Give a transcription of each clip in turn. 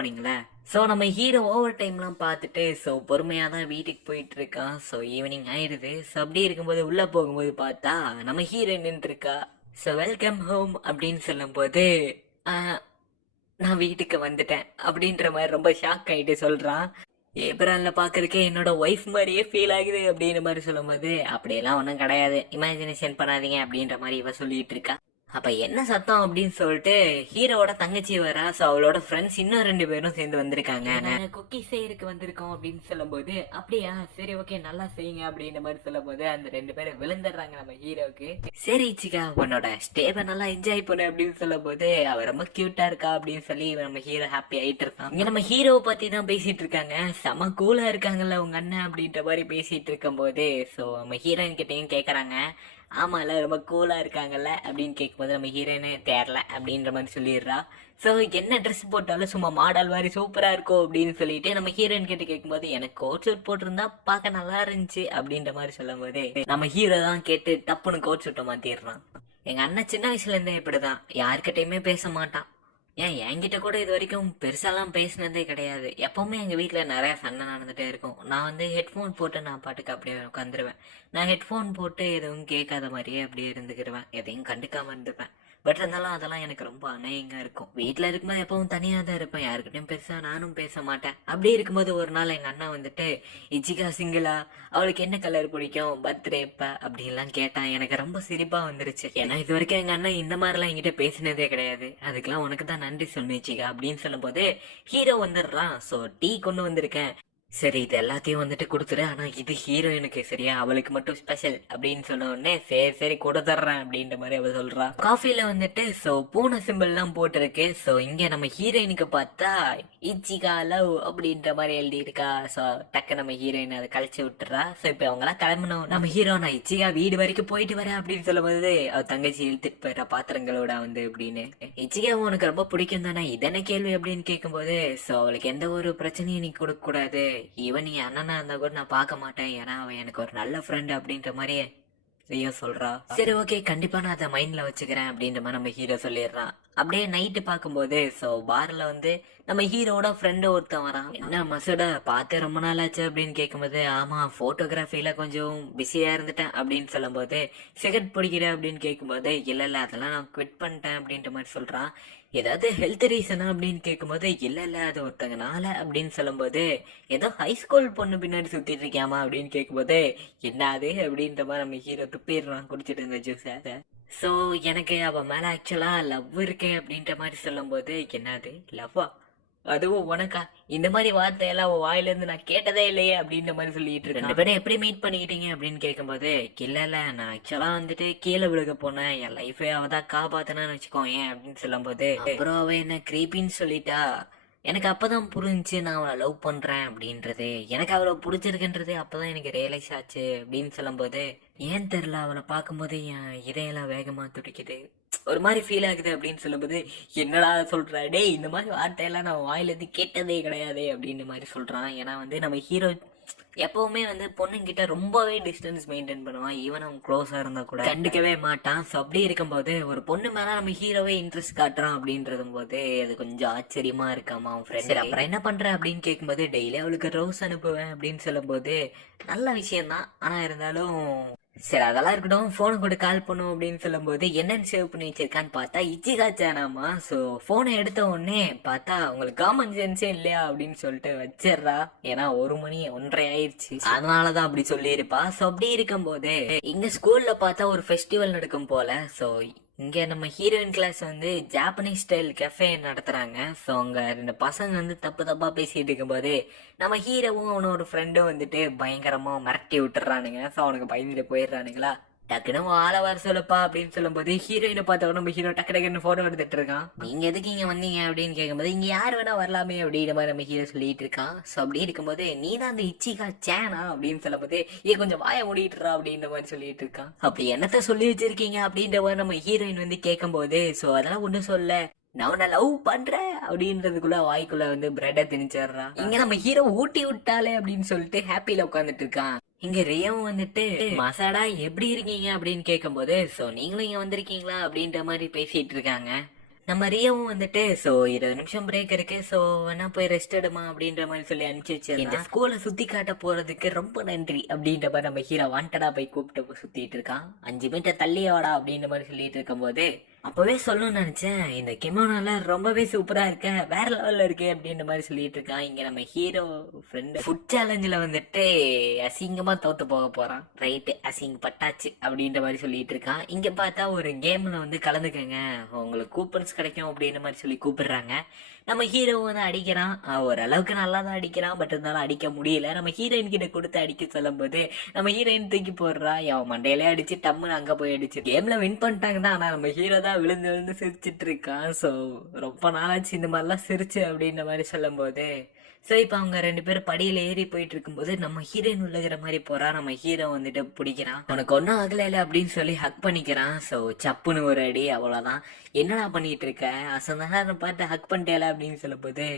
பண்ணீங்களே. So நம்ம hero over டைம்லாம் பார்த்துட்டு ஸோ பொறுமையாக தான் வீட்டுக்கு போயிட்டு இருக்கான். ஸோ ஈவினிங் ஆயிடுது. ஸோ அப்படி இருக்கும்போது உள்ளே போகும்போது பார்த்தா நம்ம ஹீரோயின் நின்றுருக்கா. ஸோ வெல்கம் ஹோம் அப்படின்னு சொல்லும்போது "ஆஹ், நான் வீட்டுக்கு வந்துட்டேன் அப்படின்ற மாதிரி ரொம்ப ஷாக் ஆகிட்டு சொல்கிறான். ஏப்ரல்ல பார்க்கறதுக்கே என்னோட ஒய்ஃப் மாதிரியே ஃபீல் ஆகுது அப்படின்ற மாதிரி சொல்லும்போது அப்படியெல்லாம் ஒன்றும் கிடையாது, இமேஜினேஷன் பண்ணாதீங்க அப்படின்ற மாதிரி இவ சொல்லிட்டு இருக்கா. அப்ப என்ன சத்தம் அப்படின்னு சொல்லிட்டு ஹீரோவோட தங்கச்சி வரா. ஸோ அவளோட ஃப்ரெண்ட்ஸ் இன்னும் 2 பேரும் சேர்ந்து வந்திருக்காங்க. நாங்க குக்கி செய்யறதுக்கு வந்திருக்கோம் அப்படின்னு சொல்லும்போது அப்படியா சரி ஓகே நல்லா செய்யுங்க அப்படின்ற மாதிரி சொல்லும்போது அந்த 2 பேரும் விழுந்துடுறாங்க நம்ம ஹீரோவுக்கு. சரி சிக்கா உன்னோட ஸ்டேவை நல்லா என்ஜாய் பண்ணு அப்படின்னு சொல்லும்போது அவ ரொம்ப கியூட்டா இருக்கா அப்படின்னு சொல்லி நம்ம ஹீரோ ஹாப்பி ஆயிட்டு இருக்கான். இங்க நம்ம ஹீரோவை பத்தி தான் பேசிட்டு இருக்காங்க. செம கூலா இருக்காங்கல்ல உங்க அண்ணன் அப்படின்ற மாதிரி பேசிட்டு இருக்கும் போது ஸோ நம்ம ஹீரோயின் கிட்டையும் கேக்குறாங்க. ஆமால ரொம்ப கூலா இருக்காங்கல்ல அப்படின்னு கேட்கும்போது நம்ம ஹீரோயினு தேரல அப்படின்ற மாதிரி சொல்லிடுறா. ஸோ என்ன ட்ரெஸ் போட்டாலும் சும்மா மாடல் மாதிரி சூப்பரா இருக்கும் அப்படின்னு சொல்லிட்டு நம்ம ஹீரோயின் கிட்ட கேட்கும்போது எனக்கு கோட் சூட் போட்டிருந்தா பார்க்க நல்லா இருந்துச்சு அப்படின்ற மாதிரி சொல்லும் போது நம்ம ஹீரோ தான் கேட்டு டப்புன்னு கோட் சூட்டை மாத்திடுறான். எங்க அண்ணன் சின்ன வயசுல இருந்தே இப்படிதான், யாருக்கிட்டையுமே பேச மாட்டான். ஏன் என்கிட்ட கூட இது வரைக்கும் பெருசாலாம் பேசினதே கிடையாது. எப்பவுமே எங்க வீட்டுல நிறைய சண்டை நடந்துட்டே இருக்கும். நான் வந்து ஹெட்ஃபோன் போட்டு நான் பாட்டுக்கு அப்படியே உட்காந்துருவேன். நான் ஹெட்ஃபோன் போட்டு எதுவும் கேட்காத மாதிரியே அப்படியே இருந்துக்கிடுவேன், எதையும் கண்டுக்காம இருந்துப்பேன். பட் இருந்தாலும் அதெல்லாம் எனக்கு ரொம்ப அநேகங்க இருக்கும். வீட்டுல இருக்கும்போது எப்பவும் தனியா தான் இருப்பேன், யாருக்கிட்டையும் பெருசா நானும் பேச மாட்டேன். அப்படி இருக்கும்போது ஒரு நாள் எங்க அண்ணா வந்துட்டு இச்சிகா சிங்கிளா, அவளுக்கு என்ன கலர் பிடிக்கும், பர்த்டே எப்ப அப்படின்லாம் கேட்டான். எனக்கு ரொம்ப சிரிப்பா வந்துருச்சு. ஏன்னா இது வரைக்கும் எங்க அண்ணன் இந்த மாதிரிலாம் என்கிட்ட பேசினதே கிடையாது. அதுக்கெல்லாம் உனக்கு தான் நன்றி சொன்னிச்சிக்கா அப்படின்னு சொல்லும் போது ஹீரோ வந்துடுறான். ஸோ டீ கொண்டு வந்திருக்கேன், சரி இது எல்லாத்தையும் வந்துட்டு கொடுத்துரு, ஆனா இது ஹீரோயினுக்கு சரியா, அவளுக்கு மட்டும் ஸ்பெஷல் அப்படின்னு சொன்ன உடனே சரி சரி கொடுத்துட்றேன் அப்படின்ற மாதிரி அவ சொல்றா. காஃபில வந்துட்டு ஸோ பூனை சிம்பிள் எல்லாம் போட்டிருக்கு. ஸோ இங்க நம்ம ஹீரோயினுக்கு பார்த்தா இச்சிகா லவ் அப்படின்ற மாதிரி எழுதி இருக்கா. ஸோ டக்கு நம்ம ஹீரோயின் அதை கழிச்சு விட்டுறா. ஸோ இப்போ அவங்க எல்லாம் கிளம்பணும். நம்ம ஹீரோ நான் இச்சிகா வீடு வரைக்கும் போயிட்டு வரேன் அப்படின்னு சொல்லும் போது அவ தங்கச்சி இழுத்துட்டு போயிடா பாத்திரங்களோட வந்து அப்படின்னு. இச்சிகா உனக்கு ரொம்ப பிடிக்கும் தானே, இதென்ன கேள்வி அப்படின்னு கேட்கும்போது ஸோ அவளுக்கு எந்த ஒரு பிரச்சனையும் நீ கொடுக்க கூடாது, ஈவன் நீ அண்ணனா இருந்தா கூட நான் பார்க்க மாட்டேன், ஏன்னா அவன் எனக்கு ஒரு நல்ல ஃப்ரெண்ட் அப்படின்ற மாதிரி ரியோ சொல்றா. சரி ஓகே கண்டிப்பா நான் அதை மைண்ட்ல வச்சுக்கிறேன் அப்படின்ற மாதிரி நம்ம ஹீரோ சொல்லிடுறான். அப்படியே நைட்டு பார்க்கும்போது ஸோ பார்ல வந்து நம்ம ஹீரோட ஃப்ரெண்டு ஒருத்தன் வரான். என்ன மசோட பார்த்து ரொம்ப நாள் ஆச்சு அப்படின்னு கேட்கும்போது ஆமா போட்டோகிராஃபில கொஞ்சம் பிஸியா இருந்துட்டேன் அப்படின்னு சொல்லும் போது சிகரெட் பிடிக்கிற அப்படின்னு கேட்கும்போது இல்ல இல்ல அதெல்லாம் நான் குவிட் பண்ணிட்டேன் அப்படின்ற மாதிரி சொல்றான். ஏதாவது ஹெல்த் ரீசனா அப்படின்னு கேட்கும்போது இல்ல இல்ல அது ஒருத்தங்கனால அப்படின்னு சொல்லும்போது ஏதோ ஹைஸ்கூல் பொண்ணு பின்னாடி சுத்திட்டு இருக்கியாமா அப்படின்னு கேட்கும்போது என்னது அப்படின்ற மாதிரி நம்ம ஹீரோ துப்பிடுறான் குடிச்சிட்டு இருந்த ஜூஸ. ஸோ எனக்கு அவ மேல ஆக்சுவலா லவ் இருக்கே அப்படின்ற மாதிரி சொல்லும் போது என்னது லவ்வா, அதுவும் உனக்கா, இந்த மாதிரி வார்த்தையெல்லாம் அவ வாயில இருந்து நான் கேட்டதே இல்லையே அப்படின்ற மாதிரி சொல்லிட்டு இருக்கேன். 2 பேரும் எப்படி மீட் பண்ணிக்கிட்டீங்க அப்படின்னு கேட்கும்போது இல்ல இல்ல நான் ஆக்சுவலா வந்துட்டு கீழே விழுக போனேன், என் லைஃபே அவதான் காப்பாத்தினான்னு வச்சுக்கோ ஏன் அப்படின்னு சொல்லும் போது அப்புறம் அவ என்ன கிரீப்பின்னு சொல்லிட்டா. எனக்கு அப்பதான் புரிஞ்சுச்சு நான் அவளை லவ் பண்றேன் அப்படின்றது, எனக்கு அவளை பிடிச்சிருக்குன்றது அப்பதான் எனக்கு ரியலைஸ் ஆச்சு அப்படின்னு சொல்லும் போது ஏன் தெரியல அவளை பார்க்கும்போது என் இதயெல்லாம் வேகமா துடிக்குது, ஒரு மாதிரி ஃபீல் ஆகுது அப்படின்னு சொல்லும்போது என்னடா சொல்ற டேய், இந்த மாதிரி வார்த்தையெல்லாம் நான் வாயில இருந்து கேட்டதே கிடையாது அப்படின்னு மாதிரி சொல்றான். ஏன்னா வந்து நம்ம ஹீரோ எப்பவுமே வந்து பொண்ணுங்கிட்ட ரொம்பவே டிஸ்டன்ஸ் மெயின்டைன் பண்ணுவான். ஈவன் அவன் க்ளோஸா இருந்தா கூட கண்டுக்கவே மாட்டான். ஸோ அப்படி இருக்கும்போது ஒரு பொண்ணு மேல நம்ம ஹீரோவே இன்ட்ரெஸ்ட் காட்டுறான் அப்படின்றது போது அது கொஞ்சம் ஆச்சரியமா இருக்காமா அவன் ஃப்ரெண்ட். சரி அப்புறம் என்ன பண்ற அப்படின்னு கேட்கும்போது டெய்லி அவளுக்கு ரோஸ் அனுப்புவேன் அப்படின்னு சொல்லும் போது நல்ல விஷயம் தான், ஆனா இருந்தாலும் சரி அதெல்லாம் இருக்கட்டும், போனை கூட கால் பண்ணும் அப்படின்னு சொல்லும் போது என்னன்னு சேவ் பண்ணி வச்சிருக்கான்னு பார்த்தா இச்சிகா சேனாமா. ஸோ போனை எடுத்த உடனே பார்த்தா உங்களுக்கு காமன் சென்ஸே இல்லையா அப்படின்னு சொல்லிட்டு வச்சிடுறா. ஏன்னா 1 மணி 1:30 ஆயிடுச்சு, அதனாலதான் அப்படி சொல்லியிருப்பா. ஸோ அப்படி இருக்கும் போது இங்க ஸ்கூல்ல பார்த்தா ஒரு ஃபெஸ்டிவல் நடக்கும் போல. ஸோ இங்க நம்ம ஹீரோயின் கிளாஸ் வந்து ஜாப்பனீஸ் ஸ்டைல் கெஃபே நடத்துறாங்க. ஸோ அங்க 2 பசங்க வந்து தப்பு தப்பா பேசிட்டு இருக்கும்போது நம்ம ஹீரோவும் அவனோட ஃப்ரெண்டும் வந்துட்டு பயங்கரமா மிரட்டி விட்டுறானுங்க. ஸோ அவனுக்கு பயந்துட்டு போயிடுறானுங்களா. டக்குன்னு ஆள வர சொல்லப்பா அப்படின்னு சொல்லும் போது ஹீரோயினை பார்த்தவங்க நம்ம ஹீரோ டக்கு டக்குன்னு போட்டோ எடுத்துட்டு இருக்கான். நீங்க எதுக்கு இங்க வந்தீங்க அப்படின்னு கேட்கும்போது இங்க யார் வேணா வரலாமே அப்படின்ற மாதிரி நம்ம ஹீரோ சொல்லிட்டு இருக்கான். ஸோ அப்படி இருக்கும்போது நீ தான் அந்த இச்சிகா சேனா அப்படின்னு சொல்லும் போது கொஞ்சம் வாய மூடிட்டுறா அப்படின்ற மாதிரி சொல்லிட்டு இருக்கான். அப்படி என்னத்த சொல்லி வச்சிருக்கீங்க அப்படின்ற மாதிரி நம்ம ஹீரோயின் வந்து கேட்கும் போது ஸோ அதெல்லாம் ஒன்றும் சொல்ல, நான் உன்னை லவ் பண்றேன் அப்படின்றதுக்குள்ள வாய்க்குள்ள வந்து பிரெட்டை திணிச்சிடுறான். இங்க நம்ம ஹீரோ ஊட்டி விட்டாலே அப்படின்னு சொல்லிட்டு ஹாப்பில உட்காந்துட்டு இருக்கான். இங்க ரியாவும் வந்துட்டு மசாடா எப்படி இருக்கீங்க அப்படின்னு கேட்கும் போது சோ நீங்களும் இங்க வந்திருக்கீங்களா அப்படின்ற மாதிரி பேசிட்டு இருக்காங்க. நம்ம ரியாவும் வந்துட்டு ஸோ 20 நிமிஷம் பிரேக் இருக்கு, ஸோ வேணா போய் ரெஸ்ட் எடுமா அப்படின்ற மாதிரி சொல்லி அனுப்பிச்சு வச்சிருந்தா. இந்த ஸ்கூலை சுத்தி காட்ட போறதுக்கு ரொம்ப நன்றி அப்படின்ற மாதிரி நம்ம ஹீரோ வாண்டடா போய் கூப்பிட்டு சுத்திட்டு இருக்கான். 5 மீட்டர் தள்ளியே வாடா அப்படின்ற மாதிரி சொல்லிட்டு இருக்கும் போது அப்பவே சொல்லணும்னு நினைச்சேன், இந்த கிமோனோல ரொம்பவே சூப்பரா இருக்க, வேற லெவல்ல இருக்கு அப்படின்ற மாதிரி சொல்லிட்டு இருக்கான். இங்க நம்ம ஹீரோ ஃப்ரெண்ட் ஃபுட் சேலஞ்சில் வந்துட்டு அசிங்கமா தோத்து போக போறான். ரைட்டு, அசிங்க பட்டாச்சு அப்படின்ற மாதிரி சொல்லிட்டு இருக்கான். இங்க பார்த்தா ஒரு கேம்ல வந்து கலந்துக்கங்க, உங்களுக்கு கூப்பன்ஸ் கிடைக்கும் அப்படின்ற மாதிரி சொல்லி கூப்பிடுறாங்க. நம்ம ஹீரோ வந்து அடிக்கிறான், ஓரளவுக்கு நல்லா தான் அடிக்கிறான், பட் இருந்தாலும் அடிக்க முடியல. நம்ம ஹீரோயின் கிட்ட கொடுத்து அடிக்க சொல்லும் போது நம்ம ஹீரோயின் தூக்கி போடுறா, அவன் மண்டையிலே அடிச்சு டம்முன்னு அங்க போய் அடிச்சு கேம்ல வின் பண்ணிட்டாங்க தான். ஆனா நம்ம ஹீரோ தான் விழுந்து விழுந்து சிரிச்சிட்டு இருக்கான். ஸோ ரொம்ப நாளாச்சு இந்த மாதிரிலாம் சிரிச்சு அப்படின்ற மாதிரி சொல்லும் போது ஸோ இப்போ அவங்க 2 பேரும் படியில் ஏறி போயிட்டு இருக்கும்போது நம்ம ஹீரோயின் உள்ளகிற மாதிரி போறா. நம்ம ஹீரோ வந்துட்டு பிடிக்கிறான், உனக்கு ஒன்றும் ஆகல அப்படின்னு சொல்லி ஹக் பண்ணிக்கிறான். ஸோ சப்புன்னு ஒரு அடி, அவ்வளோதான். என்னடா பண்ணிட்டு இருக்க, அசந்தான பார்த்து ஹக் பண்ணிட்டேல அப்படின்னு சொல்லும் போது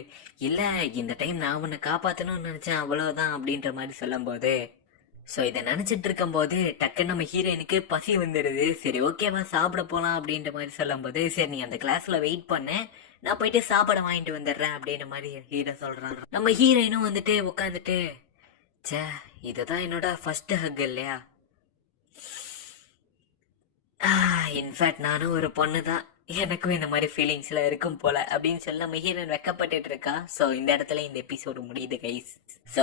இல்லை, இந்த டைம் நான் உன்னை காப்பாற்றணும்னு நினைச்சேன், அவ்வளோதான் அப்படின்ற மாதிரி சொல்லும் போது ஸோ இதை நினச்சிட்டு இருக்கும் போது டக்குன்னு நம்ம ஹீரோயினுக்கு பசி வந்துடுது. சரி ஓகேவா சாப்பிட போகலாம் அப்படின்ற மாதிரி சொல்லும் போது சரி நீ அந்த கிளாஸ்ல வெயிட் பண்ண, நான் போயிட்டு சாப்பாடை வாங்கிட்டு வந்துடுறேன் அப்படின்ற மாதிரி ஹீரோ சொல்றான். நம்ம ஹீரோயினும் வந்துட்டு உட்காந்துட்டு சே இதுதான் என்னோட ஃபர்ஸ்ட் ஹக் இல்லையா, இன்ஃபேக்ட் நானும் ஒரு பொண்ணு தான், எனக்கும் இந்த மாதிரி ஃபீலிங்ஸ்ல இருக்கும் போல அப்படின்னு சொல்லி நம்ம ஹீரோயின் வெக்கப்பட்டுட்டு இருக்கா. ஸோ இந்த இடத்துல இந்த எபிசோடு முடியுது கைஸ். ஸோ